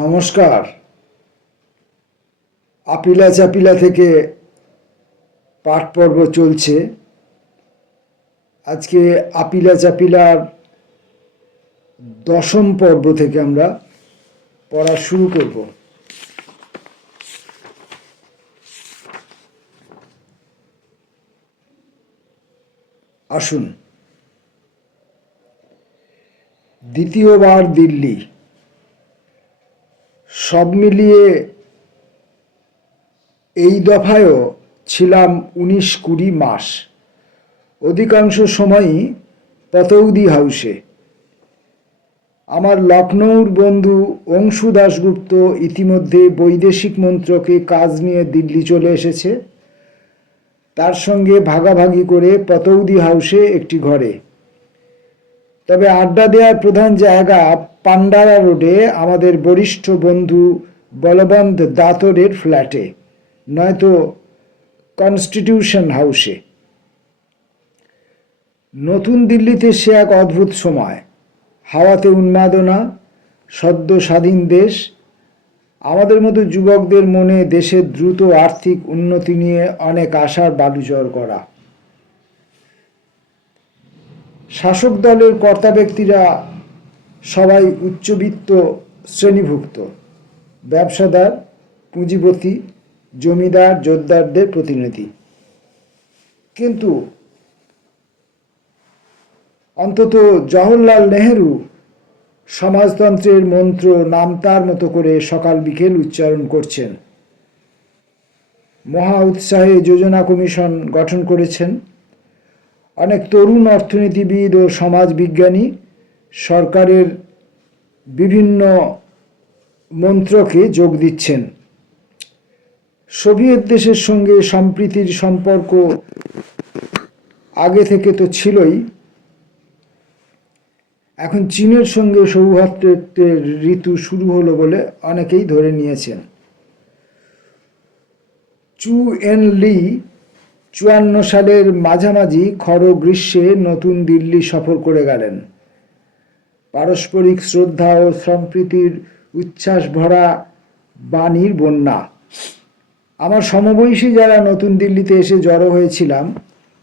নমস্কার। আপিলা চাপিলা থেকে পাঠ পর্ব চলছে। আজকে আপিলা চাপিলার 10ম পর্ব থেকে আমরা পড়া শুরু করব। আসুন। দ্বিতীয়বার দিল্লি। সব মিলিয়ে এই দফায়ও ছিলাম 19-20 মাস, অধিকাংশ সময়ই পতৌদি হাউসে। আমার লখনৌর বন্ধু অংশু দাশগুপ্ত ইতিমধ্যে বৈদেশিক মন্ত্রকে কাজ নিয়ে দিল্লি চলে এসেছে, তার সঙ্গে ভাগাভাগি করে পতৌদি হাউসে একটি ঘরে। তবে আড্ডা দেওয়ার প্রধান জায়গা পান্ডারা রোডে আমাদের বরিষ্ঠ বন্ধু বলবন্ত দাতরের ফ্ল্যাটে, নয়তো কনস্টিটিউশন হাউসে। নতুন দিল্লিতে সে এক অদ্ভুত সময়। হাওয়াতে উন্মাদনা, সদ্য স্বাধীন দেশ। আমাদের মতো যুবকদের মনে দেশের দ্রুত আর্থিক উন্নতি নিয়ে অনেক আশার বালুচর করা। শাসক দলের কর্তা ব্যক্তিরা সবাই উচ্চবিত্ত শ্রেণীভুক্ত, ব্যবসাদার, পুঁজিপতি, জমিদার জোতদারদের প্রতিনিধি। কিন্তু অন্তত জওহরলাল নেহেরু সমাজতন্ত্রের মন্ত্র নামতার মতো করে সকাল বিকেল উচ্চারণ করছেন। মহা উৎসাহে যোজনা কমিশন গঠন করেছেন। অনেক তরুণ অর্থনীতিবিদ ও সমাজবিজ্ঞানী সরকারের বিভিন্ন মন্ত্রকে যোগ দিচ্ছেন। সোভিয়েত দেশের সঙ্গে সম্প্রীতির সম্পর্ক আগে থেকে তো ছিলই, এখন চীনের সঙ্গে সৌহার্দ্যের ঋতু শুরু হলো বলে অনেকেই ধরে নিয়েছেন। চু এন লি 54 সালের মাঝামাঝি খর গ্রীষ্মে নতুন দিল্লি সফর করে গেলেন। পারস্পরিক শ্রদ্ধা ও সম্প্রীতির উচ্ছ্বাস ভরা বাণীর বন্যা। আমার সমবয়সী যারা নতুন দিল্লিতে এসে জড়ো হয়েছিলাম,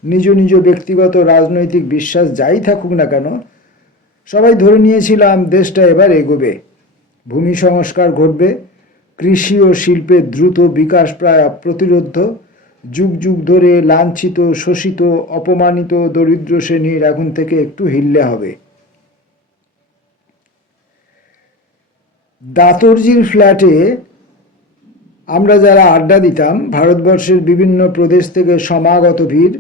নিজ নিজ ব্যক্তিগত রাজনৈতিক বিশ্বাস যাই থাকুক না কেন, সবাই ধরে নিয়েছিলাম দেশটা এবার এগোবে, ভূমি সংস্কার ঘটবে, কৃষি ও শিল্পের দ্রুত বিকাশ প্রায় অপ্রতিরোধ্য, যুগ যুগ ধরে লাঞ্ছিত, শোষিত, অপমানিত দরিদ্র শ্রেণীর এখন থেকে একটু হিললে হবে। দাতরজির ফ্ল্যাটে আমরা যারা আড্ডা দিতাম, ভারতবর্ষের বিভিন্ন প্রদেশ থেকে সমাগত ভিড়।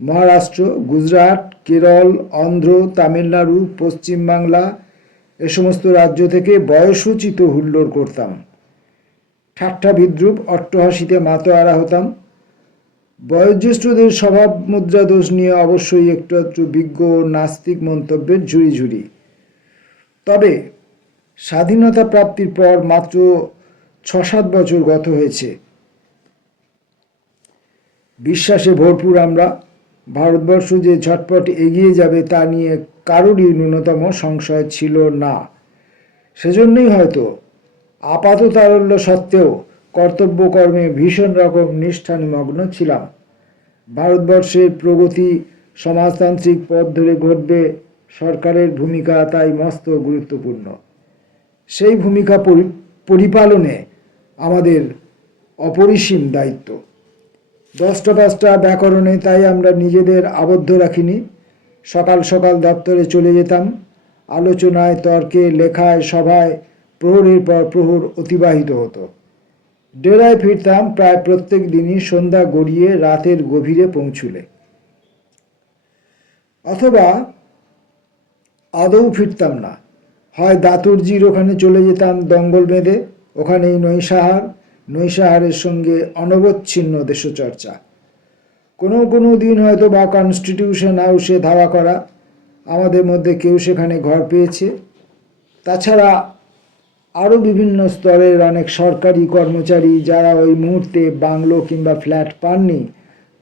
মহারাষ্ট্র, গুজরাট, কেরল, অন্ধ্র, তামিলনাড়ু, পশ্চিমবাংলা এ সমস্ত রাজ্য থেকে বয়সোচিত হুল্লোড় করতাম। ঠাট্টা বিদ্রুপ, অট্টহাসিতে মাতোয়ারা হতাম। বয়োজ্যেষ্ঠদের স্বভাব মুদ্রা দোষ নিয়ে অবশ্যই একটু একটু বিজ্ঞ নাস্তিক মন্তব্যের ঝুড়ি ঝুড়ি। তবে স্বাধীনতা প্রাপ্তির পর মাত্র 6-7 বছর গত হয়েছে। বিশ্বাসে ভরপুর আমরা। ভারতবর্ষ যে ঝটপট এগিয়ে যাবে তা নিয়ে কারোরই ন্যূনতম সংশয় ছিল না। সেজন্যই হয়তো আপাততারল্য সত্ত্বেও কর্তব্যকর্মে ভীষণ রকম নিষ্ঠা নিমগ্ন ছিলাম। ভারতবর্ষের প্রগতি সমাজতান্ত্রিক পথ ধরে ঘটবে, সরকারের ভূমিকা তাই মস্ত গুরুত্বপূর্ণ। সেই ভূমিকা পরিপালনে আমাদের অপরিসীম দায়িত্ব। 10টা ব্যাকরণে তাই আমরা নিজেদের আবদ্ধ রাখিনি। সকাল সকাল দপ্তরে চলে যেতাম। আলোচনায়, তর্কে, লেখায়, সভায় প্রহরের পর প্রহর অতিবাহিত হতো। ডেরায় ফিরতাম প্রায় প্রত্যেক দিনই সন্ধ্যা গড়িয়ে রাতের গভীরে পৌঁছুলে। অথবা আদৌ ফিরতাম না, হয় দাতুরজির ওখানে চলে যেতাম দঙ্গল বেঁধে। ওখানেই নৈশাহারের সঙ্গে অনবচ্ছিন্ন দেশচর্চা। কোনো দিন হয়তো বা কনস্টিটিউশন হাউসে ধাওয়া করা। আমাদের মধ্যে কেউ সেখানে ঘর পেয়েছে। তাছাড়া আরও বিভিন্ন স্তরের অনেক সরকারি কর্মচারী যারা ওই মুহূর্তে বাংলো কিংবা ফ্ল্যাট পাননি,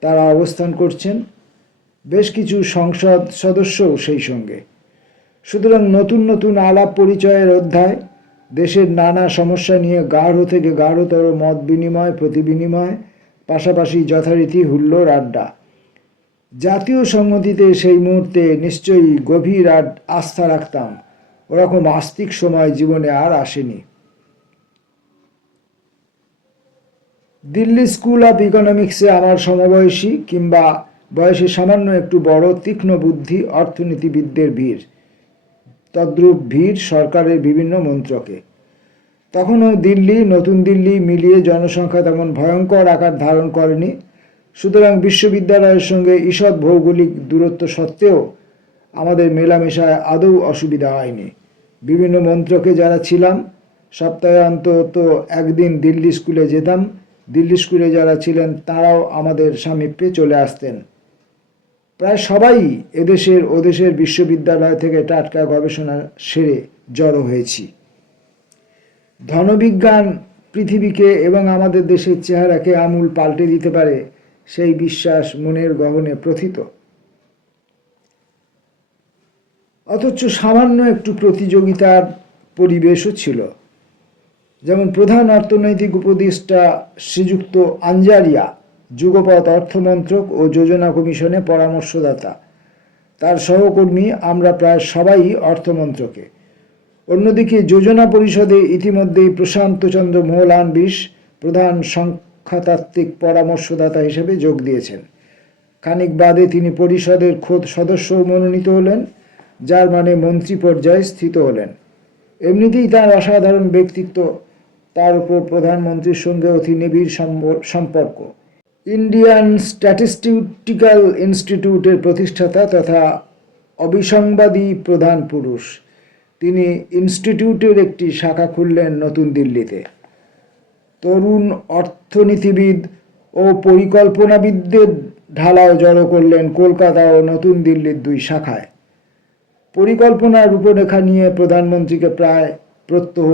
তারা অবস্থান করছেন। বেশ কিছু সংসদ সদস্যও সেই সঙ্গে। সুতরাং নতুন নতুন আলাপ পরিচয়ের অধ্যায়। দেশের নানা সমস্যা নিয়ে গাঢ় থেকে গাঢ়তর মত বিনিময় প্রতিবিনিময়, পাশাপাশি যথারীতি হুল্লোড় আড্ডা। জাতীয় সংহতিতে সেই মুহূর্তে নিশ্চয়ই গভীর আস্থা রাখতাম। ওরকম আস্তিক সময় জীবনে আর আসেনি। দিল্লি স্কুল অফ ইকোনমিক্সে আমার সমবয়সী কিংবা বয়সে সামান্য একটু বড় তীক্ষ্ণ বুদ্ধি অর্থনীতিবিদদের ভিড়, তদ্রূপ ভিড় সরকারের বিভিন্ন মন্ত্রকে। তখনও দিল্লি, নতুন দিল্লি মিলিয়ে জনসংখ্যা তেমন ভয়ঙ্কর আকার ধারণ করেনি। সুতরাং বিশ্ববিদ্যালয়ের সঙ্গে ঈষৎ ভৌগোলিক দূরত্ব সত্ত্বেও আমাদের মেলামেশায় আদৌ অসুবিধা হয়নি। বিভিন্ন মন্ত্রকে যারা ছিলাম, সপ্তাহে অন্তত একদিন দিল্লি স্কুলে যেতাম। দিল্লি স্কুলে যারা ছিলেন তারাও আমাদের সামীপ্যে চলে আসতেন। প্রায় সবাই এদেশের ওদেশের বিশ্ববিদ্যালয় থেকে টাটকা গবেষণা সেরে জড়ো হয়েছি। ধনবিজ্ঞান পৃথিবীকে এবং আমাদের দেশের চেহারাকে আমূল পাল্টে দিতে পারে, সেই বিশ্বাস মনের গহনে প্রথিত। অথচ সামান্য একটু প্রতিযোগিতার পরিবেশও ছিল। যেমন প্রধান অর্থনৈতিক উপদেষ্টা শ্রীযুক্ত আঞ্জারিয়া যুগপৎ অর্থমন্ত্রক ও যোজনা কমিশনে পরামর্শদাতা। তার সহকর্মী আমরা প্রায় সবাই অর্থমন্ত্রকে। অন্যদিকে যোজনা পরিষদে ইতিমধ্যেই প্রশান্তচন্দ্র মহলানবিশ প্রধান সংখ্যাতাত্ত্বিক পরামর্শদাতা হিসেবে যোগ দিয়েছেন। খানিক বাদে তিনি পরিষদের খোদ সদস্যও মনোনীত হলেন, যার মানে মন্ত্রী পর্যায়ে স্থিত হলেন। এমনিতেই তার অসাধারণ ব্যক্তিত্ব, তার উপর প্রধানমন্ত্রীর সঙ্গে অতি নিবিড় সম্পর্ক। ইন্ডিয়ান স্ট্যাটিস্টিক্যাল ইনস্টিটিউটের প্রতিষ্ঠাতা তথা অবিসংবাদী প্রধান পুরুষ। তিনি ইনস্টিটিউটের একটি শাখা খুললেন নতুন দিল্লিতে। তরুণ অর্থনীতিবিদ ও পরিকল্পনাবিদদের ঢালাও জড়ো করলেন কলকাতা ও নতুন দিল্লির দুই শাখায়। পরিকল্পনার রূপরেখা নিয়ে প্রধানমন্ত্রীকে প্রায় প্রত্যহ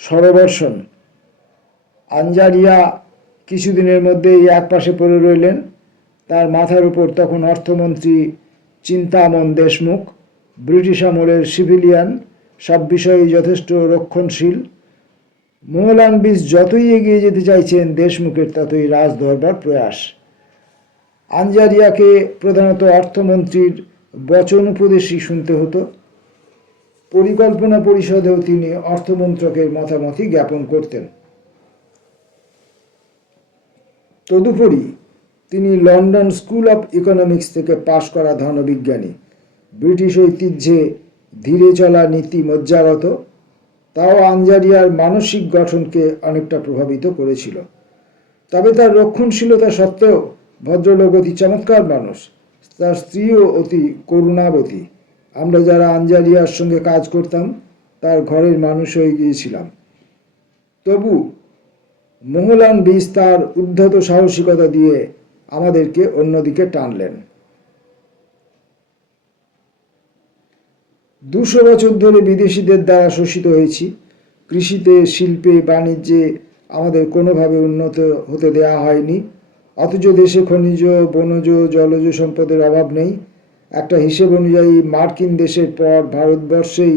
সরবর্ষণ। আঞ্জারিয়া কিছুদিনের মধ্যেই একপাশে পড়ে রইলেন। তার মাথার উপর তখন অর্থমন্ত্রী চিন্তামন দেশমুখ, ব্রিটিশ আমলের সিভিলিয়ান, সব বিষয়েই যথেষ্ট রক্ষণশীল। মহলানবিশ যতই এগিয়ে যেতে চাইছেন, দেশমুখের ততই রাজ ধরবার প্রয়াস। আঞ্জারিয়াকে প্রধানত অর্থমন্ত্রীর বচন উপদেশই শুনতে হতো। পরিকল্পনা পরিষদেও তিনি অর্থমন্ত্রকের মতামতই জ্ঞাপন করতেন। তদুপরি তিনি লন্ডন স্কুল অফ ইকোনমিক্স থেকে পাশ করা ধনবিজ্ঞানী। ব্রিটিশ ঐতিহ্যে ধীরে চলা নীতি মজ্জাগত, তাও আঞ্জারিয়ার মানসিক গঠনকে অনেকটা প্রভাবিত করেছিল। তবে তার রক্ষণশীলতা সত্ত্বেও ভদ্রলোক অতি চমৎকার মানুষ। তার স্ত্রীও অতি করুণাবতী। আমরা যারা আঞ্জারিয়ার সঙ্গে কাজ করতাম তার ঘরের মানুষ হয়ে গিয়েছিলাম। তবু মহলানবিশ তার উদ্ধত সাহসিকতা দিয়ে আমাদেরকে অন্যদিকে টানলেন। 200 বছর ধরে বিদেশিদের দ্বারা শোষিত হয়েছি। কৃষিতে, শিল্পে, বাণিজ্যে আমাদের কোনোভাবে উন্নত হতে দেয়া হয়নি। অথচ দেশে খনিজ, বনজ, জলজ সম্পদের অভাব নেই। একটা হিসেব অনুযায়ী মার্কিন দেশের পর ভারতবর্ষেই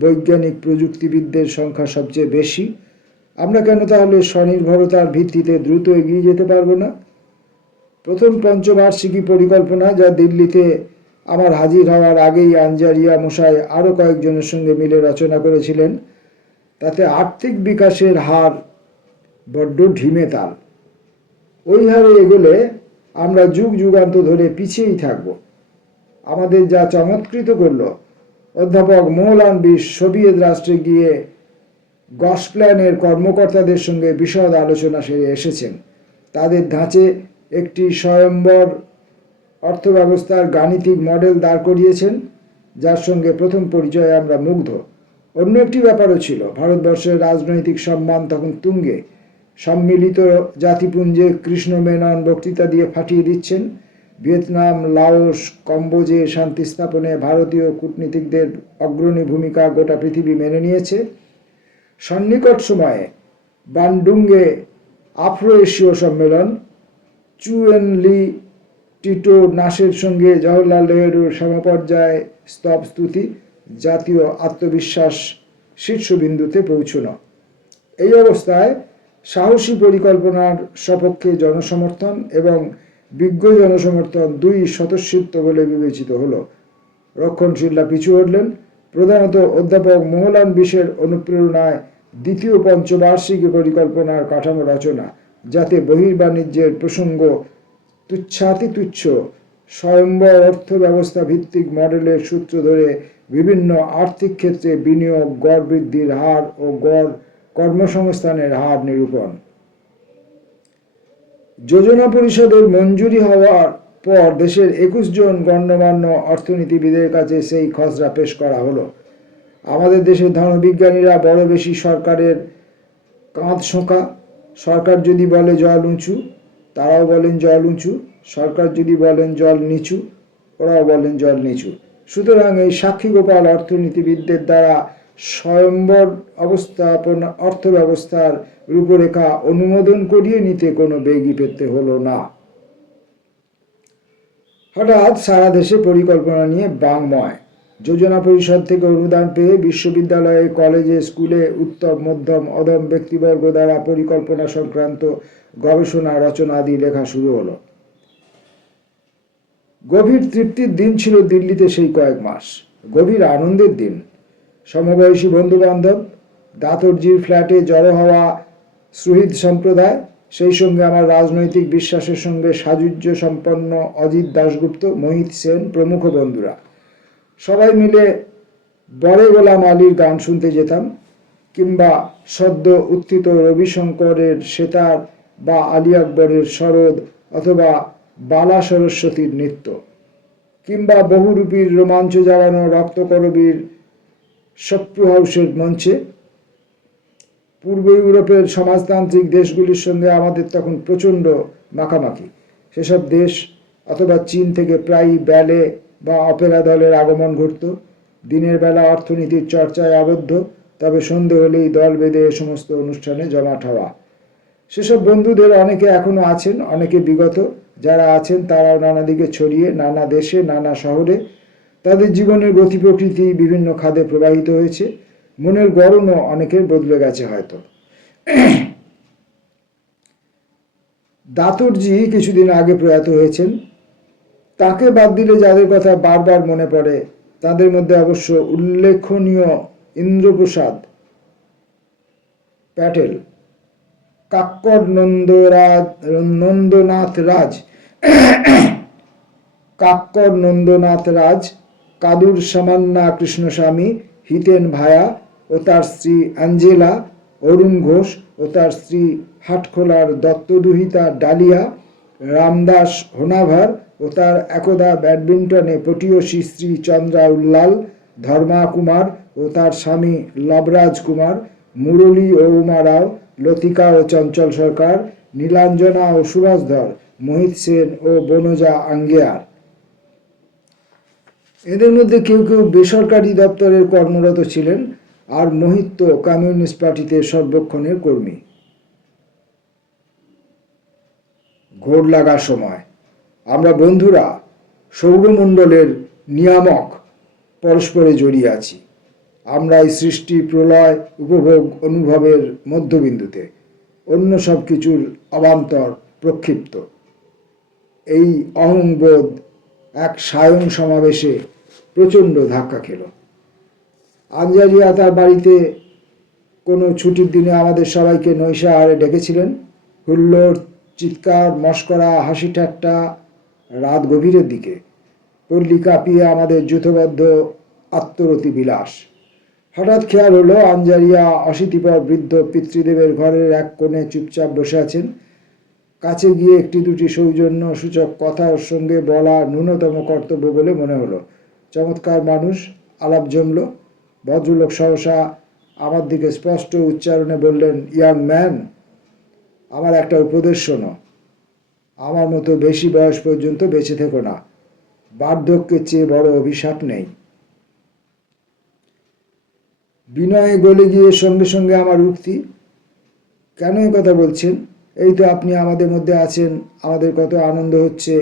বৈজ্ঞানিক প্রযুক্তিবিদদের সংখ্যা সবচেয়ে বেশি। আমরা কেন তাহলে স্বনির্ভরতার ভিত্তিতে দ্রুত এগিয়ে যেতে পারবো না? প্রথম পঞ্চবার্ষিকী পরিকল্পনা, যা দিল্লিতে আমার হাজির হওয়ার আগেই আঞ্জারিয়া মশাই আরও কয়েকজনের সঙ্গে মিলে রচনা করেছিলেন, তাতে আর্থিক বিকাশের হার বড্ড ঢিমে তাল। ওই হারে এগোলে আমরা যুগ যুগান্ত ধরে পিছিয়েই থাকব। আমাদের যা চমৎকৃত করল, অধ্যাপক মহলানবিশ সোভিয়েত রাষ্ট্রে গিয়ে গসপ্ল্যানের কর্মকর্তাদের সঙ্গে বিশদ আলোচনা সেরে এসেছেন। তাদের ধাঁচে একটি স্বয়ম্বর অর্থব্যবস্থার গাণিতিক মডেল দাঁড় করিয়েছেন, যার সঙ্গে প্রথম পরিচয়ে আমরা মুগ্ধ। অন্য একটি ব্যাপারও ছিল, ভারতবর্ষের রাজনৈতিক সম্মান তখন তুঙ্গে। সম্মিলিত জাতিপুঞ্জে কৃষ্ণ মেনন বক্তৃতা দিয়ে ফাটিয়ে দিচ্ছেন। ভিয়েতনাম, লাওস, কম্বোজে শান্তি স্থাপনে ভারতীয় কূটনীতিকদের অগ্রণী ভূমিকা গোটা পৃথিবী মেনে নিয়েছে। সন্নিকট সময়ে বান্ডুঙ্গে আফ্রো এশীয় সম্মেলন, চুয়েন লি, টিটো নাসের সঙ্গে জওহরলাল নেহরুর সমপর্যায়ে স্তবস্তুতি, জাতীয় আত্মবিশ্বাস শীর্ষবিন্দুতে পৌঁছানো। এই অবস্থায় সাহসী পরিকল্পনার সপক্ষে জনসমর্থন এবং বিজ্ঞ জনসমর্থন দুই স্বতঃসিদ্ধ বলে বিবেচিত হলো। রক্ষণশীলরা পিছু হটলেন। প্রধানত অধ্যাপক মোহলান বিশের অনুপ্রেরণায় দ্বিতীয় পঞ্চবার্ষিকী পরিকল্পনার কাঠামো রচনা, যাতে বহির্বাণিজ্যের প্রসঙ্গ তুচ্ছাতিতুচ্ছ স্বয়ম্বর অর্থ ব্যবস্থা ভিত্তিক মডেলের সূত্র ধরে বিভিন্ন আর্থিক ক্ষেত্রে বিনিয়োগ, গড় বৃদ্ধির হার ও গড় কর্মসংস্থানের হার নিরূপণ। যোজনা পরিষদের মঞ্জুরি হওয়ার পর দেশের 21 জন গণ্যমান্য অর্থনীতিবিদের কাছে সেই খসড়া পেশ করা হলো। আমাদের দেশের ধনবিজ্ঞানীরা বড় বেশি সরকারের কাঁধ শোঁকা। সরকার যদি বলে জল উঁচু, তারাও বলেন জল উঁচু। সরকার যদি বলেন জল নিচু, ওরাও বলেন জল নিচু। সুতরাং এই সাক্ষীগোপাল অর্থনীতিবিদদের দ্বারা স্বয়ম্বর অবস্থাপনা অর্থব্যবস্থার রূপরেখা অনুমোদন করিয়ে নিতে কোনো বেগই পেতে হলো না। হঠাৎ সারা দেশে পরিকল্পনা নিয়ে বাংময়। যোজনা পরিষদ থেকে অনুদান পেয়ে বিশ্ববিদ্যালয়ে, কলেজে, স্কুলে উত্তম, মধ্যম, অধম ব্যক্তিবর্গ দ্বারা পরিকল্পনা সংক্রান্ত গবেষণা, রচনা আদি লেখা শুরু হলো। গভীর তৃপ্তির দিন ছিল দিল্লিতে সেই কয়েক মাস, গভীর আনন্দের দিন। সমবয়সী বন্ধুবান্ধব, দাতরজির ফ্ল্যাটে জড়ো হওয়া সুহৃদ সম্প্রদায়, সেই সঙ্গে আমার রাজনৈতিক বিশ্বাসের সঙ্গে সাযুজ্য সম্পন্ন অজিত দাশগুপ্ত, মোহিত সেন প্রমুখ বন্ধুরা। সবাই মিলে বড়ে গোলাম আলীর গান শুনতে যেতাম, কিংবা সদ্য উত্থিত রবিশঙ্করের সেতার বা আলী আকবরের সরোদ অথবা বালা সরস্বতীর নৃত্য, কিংবা বহুরূপীর রোমাঞ্চ জাগানো রক্তকরবীর সপ্রু হাউসের মঞ্চে। পূর্ব ইউরোপের সমাজতান্ত্রিক দেশগুলির সঙ্গে আমাদের তখন প্রচণ্ড মাখামাখি। সেসব দেশ অথবা চীন থেকে প্রায়ই ব্যালে বা অপেরা দলের আগমন ঘটত। দিনের বেলা অর্থনীতির চর্চায় আবদ্ধ, তবে সন্ধে হলেই দল বেঁধে এ সমস্ত অনুষ্ঠানে জমাট হওয়া। সেসব বন্ধুদের অনেকে এখনো আছেন, অনেকে বিগত। যারা আছেন তারাও নানা দিকে ছড়িয়ে, নানা দেশে, নানা শহরে। তাদের জীবনের গতি প্রকৃতি বিভিন্ন খাদে প্রবাহিত হয়েছে। মনের গড়নও অনেকের বদলে গেছে হয়তো। দাতরজি কিছুদিন আগে প্রয়াত হয়েছেন। তাকে বাদ দিলে যাদের কথা বারবার মনে পড়ে তাদের মধ্যে অবশ্য উল্লেখনীয় ইন্দ্রপ্রসাদ প্যাটেল, কাক্কর নন্দনাথ রাজ, কাদুর সামান্না কৃষ্ণস্বামী, হিতেন ভায়া ও তার স্ত্রী অ্যাঞ্জেলা, অরুণ ঘোষ ও তার স্ত্রী হাটখোলার দত্তদুহিতা ডালিয়া, রামদাস হোনাভার ও তার একদা ব্যাডমিন্টনে পটীয়সী স্ত্রী চন্দ্রা উল্লাল, ধর্মা কুমার ও তার স্বামী লবরাজ কুমার, মুরলী ও উমা রাও, লতিকা ও চঞ্চল সরকার, নীলাঞ্জনা ও সুভাষ ধর, মোহিত সেন ও বনজা আঙ্গেয়ার। এদের মধ্যে কেউ কেউ বেসরকারি দপ্তরের কর্মরত ছিলেন, আর মোহিত তো কমিউনিস্ট পার্টিতে সর্বক্ষণের কর্মী। ঘোর লাগার সময় আমরা বন্ধুরা সৌরমণ্ডলের নিয়ামক পরস্পরে জড়িয়ে আছি। আমরা এই সৃষ্টি, প্রলয়, উপভোগ, অনুভবের মধ্যবিন্দুতে, অন্য সব কিছুর অবান্তর প্রক্ষিপ্ত। এই অহংবোধ এক সায়ং সমাবেশে প্রচণ্ড ধাক্কা খেল। আঞ্জারিয়া তার বাড়িতে কোনো ছুটির দিনে আমাদের সবাইকে নৈশাহারে ডেকেছিলেন। হুল্লোড়, চিৎকার, মশকরা, হাসি ঠাট্টা। রাত গভীরের দিকে পল্লী কাঁপিয়ে আমাদের যূথবদ্ধ আত্মরতি বিলাস। হঠাৎ খেয়াল হলো আঞ্জারিয়া অশীতিপর বৃদ্ধ পিতৃদেবের ঘরের এক কোণে চুপচাপ বসে আছেন। কাছে গিয়ে একটি দুটি সৌজন্য সূচক কথা ওর সঙ্গে বলা ন্যূনতম কর্তব্য বলে মনে হলো। চমৎকার মানুষ, আলাপ জমল। ভদ্রলোক সহসা আমার দিকে স্পষ্ট উচ্চারণে বললেন, ইয়াং ম্যান, আমার একটা উপদেশ শোনো। আমার মতো বেশি বয়স পর্যন্ত বেঁচে থেকো না। বার্ধক্যের চেয়ে বড় অভিশাপ নেই। বিনয়ে গলে গিয়ে সঙ্গে সঙ্গে আমার উক্তি, কেন এ কথা বলছেন? এই তো আপনি আমাদের মধ্যে আছেন, আমাদের কত আনন্দ হচ্ছে।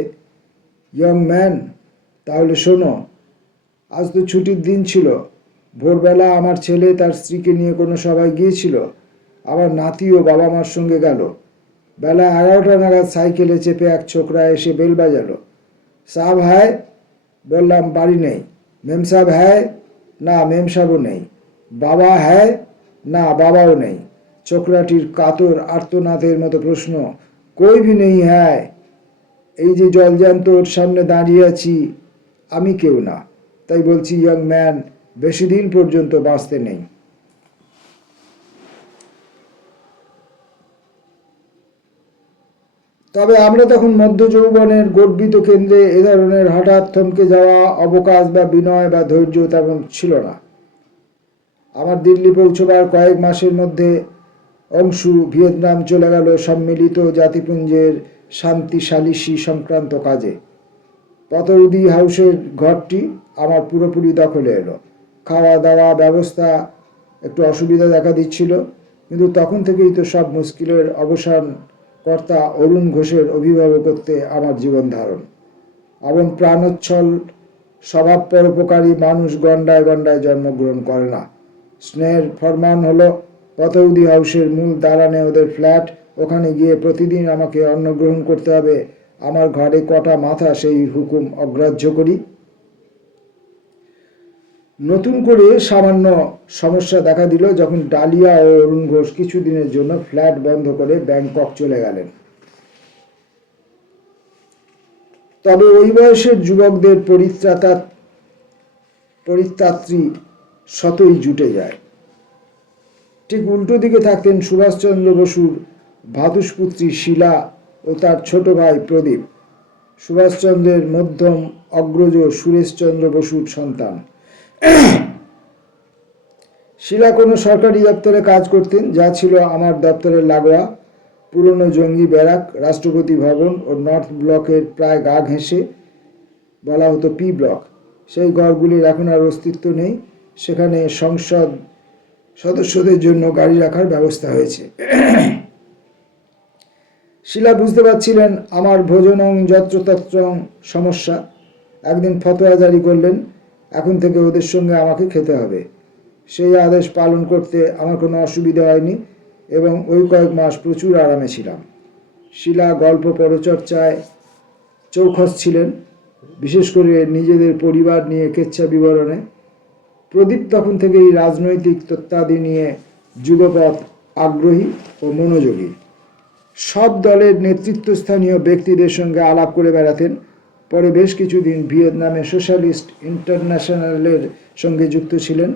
ইয়ং ম্যান, তাহলে শোনো, আজ তো ছুটির দিন ছিল, ভোরবেলা আমার ছেলে তার স্ত্রীকে নিয়ে কোনো সভায় গিয়েছিল। আমার নাতিও বাবা মার সঙ্গে গেল। বেলা 11টা নাগাদ সাইকেলে চেপে এক ছোকরা এসে বেল বাজালো। সাহেব হ্যায়? বললাম বাড়ি নেই। মেম সাহেব হ্যায়? না মেম সাহেবও নেই। বাবা হ্যায়? না বাবাও নেই। ছোকরাটির কাতর আর্তনাদের মতো প্রশ্ন, কই ভি নেই হ্যায়? এই যে জলজ্যান্ত ওর সামনে দাঁড়িয়ে আছি, আমি কেউ না, তাই বলছি ইয়ং ম্যান, বেশি দিন পর্যন্ত বাঁচতে নেই। তবে আমরা তখন মধ্য যৌবনের গর্বিত কেন্দ্রে এ ধরনের হঠাৎ থমকে যাওয়া অবকাশ বা বিনয় বা ধৈর্য তেমন ছিল না। আমার দিল্লি পৌঁছবার কয়েক মাসের মধ্যে অংশু ভিয়েতনাম চলে গেল সম্মিলিত জাতিপুঞ্জের শান্তি সালিসি সংক্রান্ত কাজে। পতৌদি হাউসের ঘরটি আমার পুরোপুরি দখলে এলো। খাওয়া দাওয়া ব্যবস্থা একটু অসুবিধা দেখা দিচ্ছিল, কিন্তু তখন থেকেই তো সব মুশকিলের অবসান কর্তা অরুণ ঘোষের অভিভাবকত্বে আমার জীবন ধারণ। এমন প্রাণোচ্ছল স্বভাব পরোপকারী মানুষ গণ্ডায় গণ্ডায় জন্মগ্রহণ করে না। স্নেহের ফরমান হলো পতৌদি হাউসের মূল দালানে ওদের ফ্ল্যাট, ওখানে গিয়ে প্রতিদিন আমাকে অন্ন গ্রহণ করতে হবে। আমার ঘরে কটা মাথা সেই হুকুম অগ্রাহ্য করি। নতুন করে সামান্য সমস্যা দেখা দিল যখন ডালিয়া ও অরুণ ঘোষ কিছুদিনের জন্য ফ্ল্যাট বন্ধ করে ব্যাংকক চলে গেলেন। তবে ওই বয়সের যুবকদের পরিত্রাত্রী শতই জুটে যায়। ঠিক উল্টো দিকে থাকতেন সুভাষচন্দ্র বসুর ভাতুষপুত্রী শীলা ও তার ছোট ভাই প্রদীপ, সুভাষচন্দ্রের মধ্যম অগ্রজ সুরেশচন্দ্র বসুর সন্তান। শীলা কোনো সরকারি দপ্তরে কাজ করতেন, যা ছিল আমার দপ্তরের লাগোয়া। পুরনো জঙ্গি ব্যারাক, রাষ্ট্রপতি ভবন ও নর্থ ব্লকের প্রায় গা ঘেঁষে বলা হতো পি ব্লক। সেই ঘরগুলির এখন আর অস্তিত্ব নেই। সেখানে সংসদ সদস্যদের জন্য গাড়ি রাখার ব্যবস্থা হয়েছে। শীলা বুঝতে পারছিলেন আমার ভোজনং যত্রতত্রং সমস্যা। একদিন ফতোয়া জারি করলেন, এখন থেকে ওদের সঙ্গে আমাকে খেতে হবে। সেই আদেশ পালন করতে আমার কোনো অসুবিধা হয়নি এবং ওই কয়েক মাস প্রচুর আরামে ছিলাম। শীলা গল্প পরচর্চায় চৌখস ছিলেন, বিশেষ করে নিজেদের পরিবার নিয়ে কেচ্ছা বিবরণে। প্রদীপ তখন থেকেই রাজনৈতিক তত্ত্বাদি নিয়ে যুগপৎ আগ্রহী ও মনোযোগী। সব দলের নেতৃত্বস্থানীয় ব্যক্তিদের সঙ্গে আলাপ করে বেড়াতেন। পরে বেশ কিছুদিন ভিয়েতনামে সোশ্যালিস্ট ইন্টারন্যাশনালের সঙ্গে যুক্ত ছিলেন।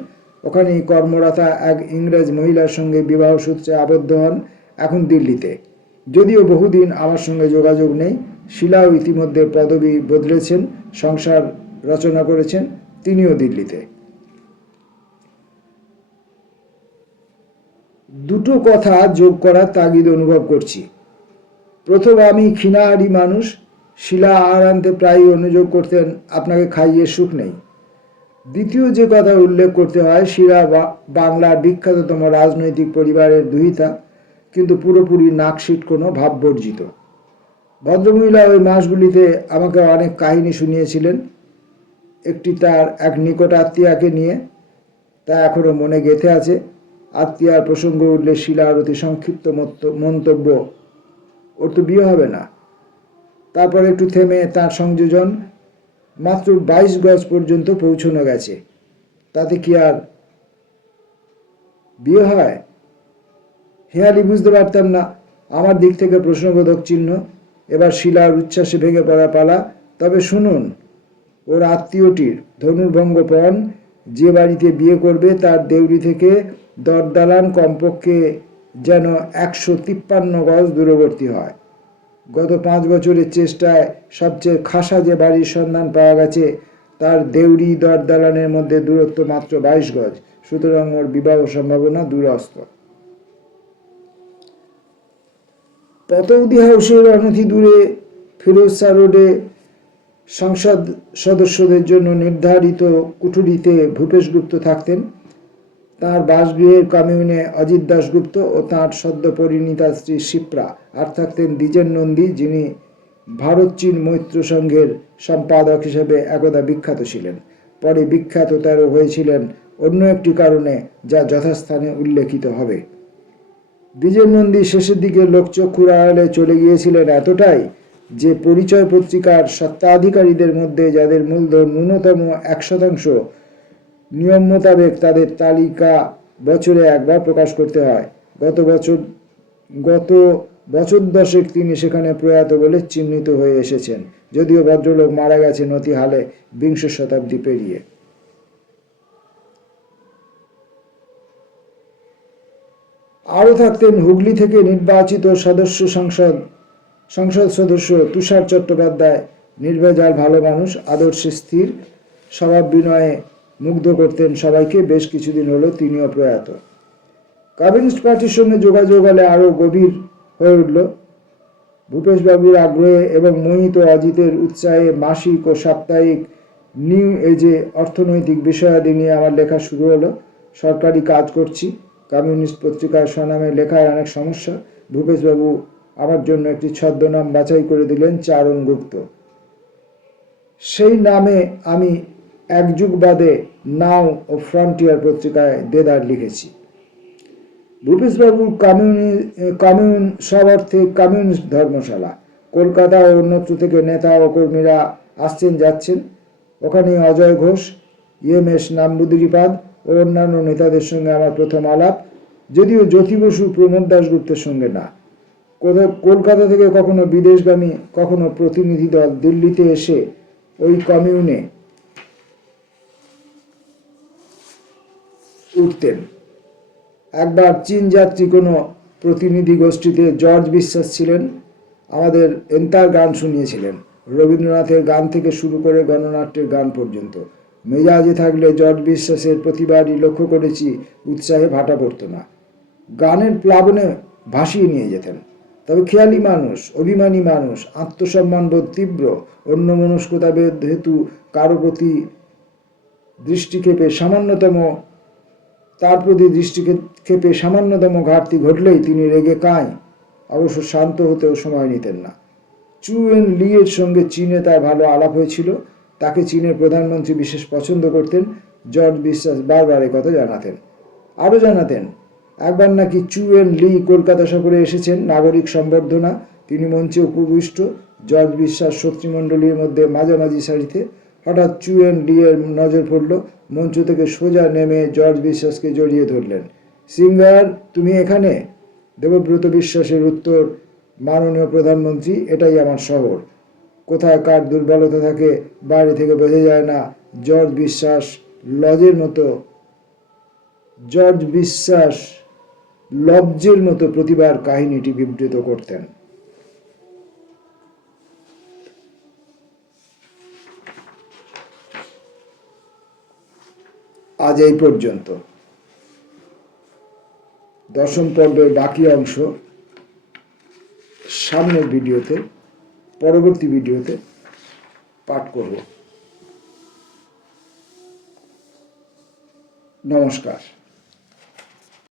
ওখানেই কর্মরতা এক ইংরেজ মহিলার সঙ্গে বিবাহ সূত্রে আবদ্ধ হন, এখন দিল্লিতে। যদিও বহুদিন আমার সঙ্গে যোগাযোগ নেই। শীলাও ইতিমধ্যে পদবি বদলেছেন, সংসার রচনা করেছেন, তিনিও দিল্লিতে। দুটো কথা যোগ করার তাগিদ অনুভব করছি। প্রথম, আমি ক্ষীণাহারি মানুষ। শীলা আহার আনতে প্রায়ই অনুযোগ করতেন, আপনাকে খাইয়ে সুখ নেই। দ্বিতীয় যে কথা উল্লেখ করতে হয়, শীলা বাংলার বিখ্যাততম রাজনৈতিক পরিবারের দুহিতা, কিন্তু পুরোপুরি নাকশিট কোনো ভাববর্জিত। ভদ্রমহিলা ওই মাসগুলিতে আমাকে অনেক কাহিনী শুনিয়েছিলেন, একটি তার এক নিকট আত্মীয়াকে নিয়ে, তা এখনও মনে গেঁথে আছে। আত্মীয়ার প্রসঙ্গ উঠলে শীলার অতি সংক্ষিপ্ত মন্তব্য, ওর তো বিয়ে হবে না। তারপর একটু থেমে তার সংযোজন, মাত্র 22 গজ পর্যন্ত পৌঁছানো গেছে, তাতে কি আর বিয়ে হয়? হেয়ালি বুঝতে পারতাম না। আমার দিক থেকে প্রশ্নবোধক চিহ্ন। এবার শীলার উচ্ছ্বাসে ভেঙে পড়া পালা। তবে শুনুন, ওর আত্মীয়টির ধনুর্ভঙ্গপণ যে বাড়িতে বিয়ে করবে তার দেউড়ি থেকে দরদালান কমপক্ষে যেন 153 গজ দূরবর্তী হয়। গত 5 বছরের চেষ্টায় সবচেয়ে খাসা যে বাড়ির সন্ধান পাওয়া গেছে, তার দেউড়ি দরদালানের মধ্যে দূরত্ব মাত্র 22 গজ। সুতরাং ওর বিবাহ সম্ভাবনা দূরস্থ। পতৌদি হাউসের অনতি দূরে ফিরোজ শাহ রোডে সংসদ সদস্যদের জন্য নির্ধারিত কুঠুরিতে ভূপেশ গুপ্ত থাকতেন। তাঁর বাসগৃহের কমিউনে অজিত দাশগুপ্ত ও তাঁর সদ্য পরিণীতা স্ত্রী শিপ্রা। আর থাকতেন দ্বিজেন নন্দী, যিনি ভারত চীন মৈত্র সংঘের সম্পাদক হিসেবে একদা বিখ্যাত ছিলেন। পরে বিখ্যাততর হয়েছিলেন অন্য একটি কারণে যা যথাস্থানে উল্লেখিত হবে। দ্বিজেন নন্দী শেষের দিকে লোকচক্ষুর আড়ালে চলে গিয়েছিলেন এতটাই যে পরিচয় পত্রিকার স্বত্বাধিকারীদের মধ্যে যাদের মূলধন ন্যূনতম 1% নিয়ম মোতাবেক তাদের তালিকা বছরে একবার প্রকাশ করতে হয়। গত বছর দশেক তিনি সেখানে প্রয়াত বলে চিহ্নিত হয়ে এসেছেন, যদিও ভদ্রলোক মারা গেছেন অতি হালে 20 শতাব্দী পেরিয়ে। আরও থাকতেন হুগলি থেকে নির্বাচিত সংসদ সদস্য তুষার চট্টোপাধ্যায়, নির্ভেজাল ভালো মানুষ, আদর্শে স্থির, স্বভাব বিনয়ে মুগ্ধ করতেন সবাইকে। বেশ কিছুদিন হলো তিনিও প্রয়াত। কমিউনিস্ট পার্টির সঙ্গে যোগাযোগ হলে আরও গভীর হয়ে উঠল। ভূপেশবাবুর আগ্রহে এবং মোহিত অজিতের উৎসাহে মাসিক ও সাপ্তাহিক নিউ এজে অর্থনৈতিক বিষয়াদি নিয়ে আমার লেখা শুরু হলো। সরকারি কাজ করছি, কমিউনিস্ট পত্রিকার স্বনামে লেখায় অনেক সমস্যা। ভূপেশবাবু আমার জন্য একটি ছদ্মনাম বাছাই করে দিলেন, চারণ গুপ্ত। সেই নামে আমি এক যুগ বাদে নাও ও ফ্রন্টিয়ার পত্রিকায় দেদার লিখেছি। ভূপেশবাবুর কমিউন সব অর্থে কমিউনিস্ট ধর্মশালা। কলকাতা ও অন্যত্র থেকে নেতা ও কর্মীরা আসছেন যাচ্ছেন। ওখানে অজয় ঘোষ, এম.এস. নাম্বুদিরিপাদ ও অন্যান্য নেতাদের সঙ্গে আমার প্রথম আলাপ, যদিও জ্যোতি বসু, প্রমোদ দাশগুপ্তের সঙ্গে না। কলকাতা থেকে কখনো বিদেশগামী, কখনো প্রতিনিধি দল দিল্লিতে এসে ওই কমিউনে উঠতেন। একবার চীন যাত্রী কোনো প্রতিনিধি গোষ্ঠীতে জর্জ বিশ্বাস ছিলেন, আমাদের এন্তার গান শুনিয়েছিলেন, রবীন্দ্রনাথের গান থেকে শুরু করে গণনাট্যের গান পর্যন্ত। মেজাজে থাকলে জর্জ বিশ্বাসের প্রতিবারই লক্ষ্য করেছি উৎসাহে ভাটা পড়ত না, গানের প্লাবনে ভাসিয়ে নিয়ে যেতেন। তবে খেয়ালি মানুষ, অভিমানী মানুষ, আত্মসম্মানবোধ তীব্র, অন্যমনস্কতা হেতু কারো প্রতি দৃষ্টিক্ষেপে সামান্যতম ঘাটতি ঘটলেই তিনি রেগে কাঁই। অবশ্য শান্ত হতেও সময় নিতেন না। চু এন লি এর সঙ্গে চীনে তার ভালো আলাপ হয়েছিল। তাকে চীনের প্রধানমন্ত্রী বিশেষ পছন্দ করতেন। জর্জ বিশ্বাস বারবার একথা জানাতেন। আরও জানাতেন, একবার নাকি চু এন লি কলকাতা সফরে এসেছেন, নাগরিক সম্বর্ধনা, তিনি মঞ্চে উপবিষ্ট, জর্জ বিশ্বাস শত্রুমণ্ডলীর মধ্যে মাঝামাঝি সারিতে। হঠাৎ চু এন লি এর নজর পড়ল, মঞ্চ থেকে সোজা নেমে জর্জ বিশ্বাসকে জড়িয়ে ধরলেন। সিঙ্গার, তুমি এখানে? দেবব্রত বিশ্বাসের উত্তর, মাননীয় প্রধানমন্ত্রী, এটাই আমার শহর। কোথায় কার দুর্বলতা থাকে বাইরে থেকে বোঝা যায় না। জর্জ বিশ্বাস লব্জের মতো প্রতিবার কাহিনীটি বিবৃত করতেন। আজ এই পর্যন্ত। দশম পর্বের বাকি অংশ সামনের ভিডিওতে, পরবর্তী ভিডিওতে পাঠ করব। নমস্কার।